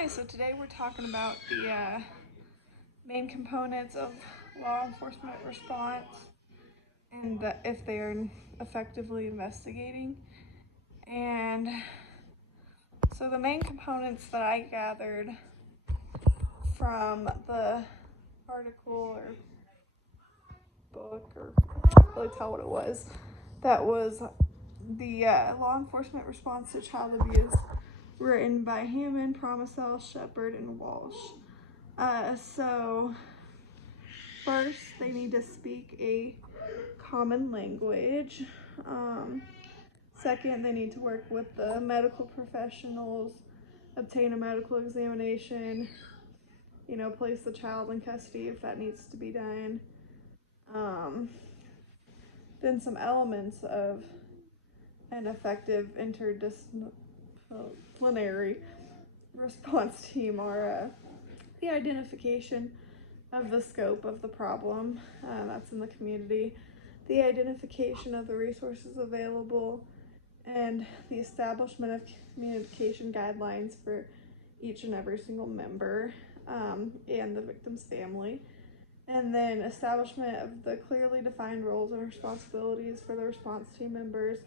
Hi, so today we're talking about the main components of law enforcement response and if they are effectively investigating. And so the main components that I gathered from the article or book, or I can't really tell what it was, that was the law enforcement response to child abuse, written by Hammond, Promisel, Shepard, and Walsh. So first they need to speak a common language. Second, they need to work with the medical professionals, obtain a medical examination, place the child in custody if that needs to be done. Then some elements of an effective interdisciplinary response team are the identification of the scope of the problem that's in the community, the identification of the resources available, and the establishment of communication guidelines for each and every single member and the victim's family, and then establishment of the clearly defined roles and responsibilities for the response team members,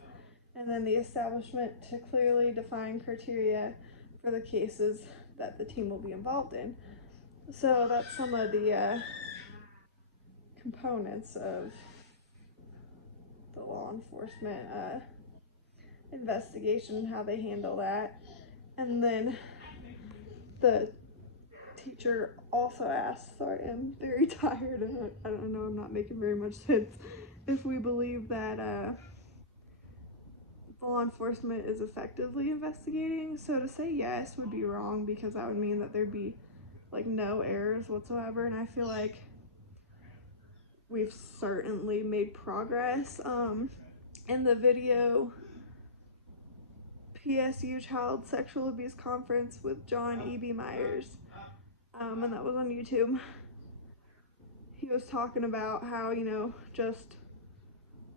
and then the establishment to clearly define criteria for the cases that the team will be involved in. So that's some of the components of the law enforcement investigation, how they handle that. And then the teacher also asked, sorry, I'm very tired, I don't know, I'm not making very much sense, if we believe that law enforcement is effectively investigating. So to say yes would be wrong, because that would mean that there'd be like no errors whatsoever, and I feel like we've certainly made progress. In the video PSU Child Sexual Abuse Conference with John E.B. Myers, and that was on YouTube, he was talking about how, just,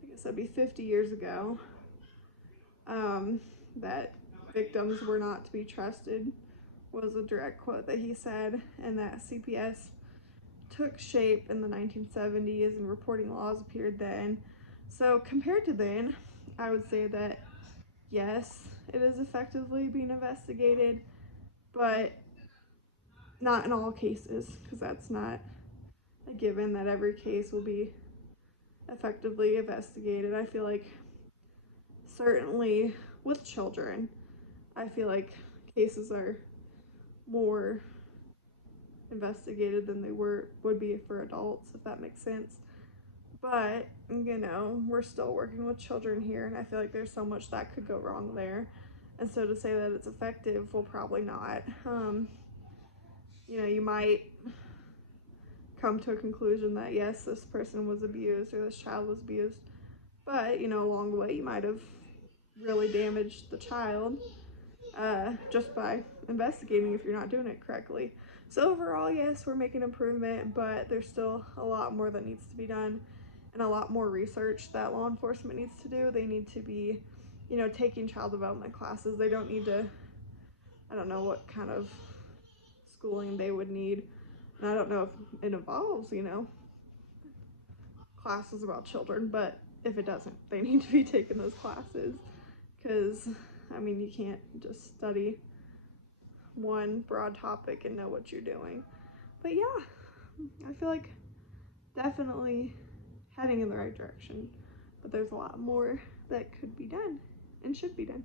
I guess that'd be 50 years ago, that victims were not to be trusted, was a direct quote that he said, and that CPS took shape in the 1970s and reporting laws appeared then. So compared to then, I would say that yes, it is effectively being investigated, but not in all cases, because that's not a given that every case will be effectively investigated. I feel like certainly with children, I feel like cases are more investigated than they would be for adults, if that makes sense. But we're still working with children here, and I feel like there's so much that could go wrong there, and so to say that it's effective, well, probably not. You might come to a conclusion that yes, this person was abused or this child was abused, but along the way you might have really damaged the child just by investigating if you're not doing it correctly. So overall, yes, we're making improvement, but there's still a lot more that needs to be done, and a lot more research that law enforcement needs to do. They need to be, taking child development classes. They don't need to, I don't know what kind of schooling they would need, and I don't know if it involves, classes about children, but if it doesn't, they need to be taking those classes, because you can't just study one broad topic and know what you're doing. But yeah, I feel like definitely heading in the right direction, but there's a lot more that could be done and should be done.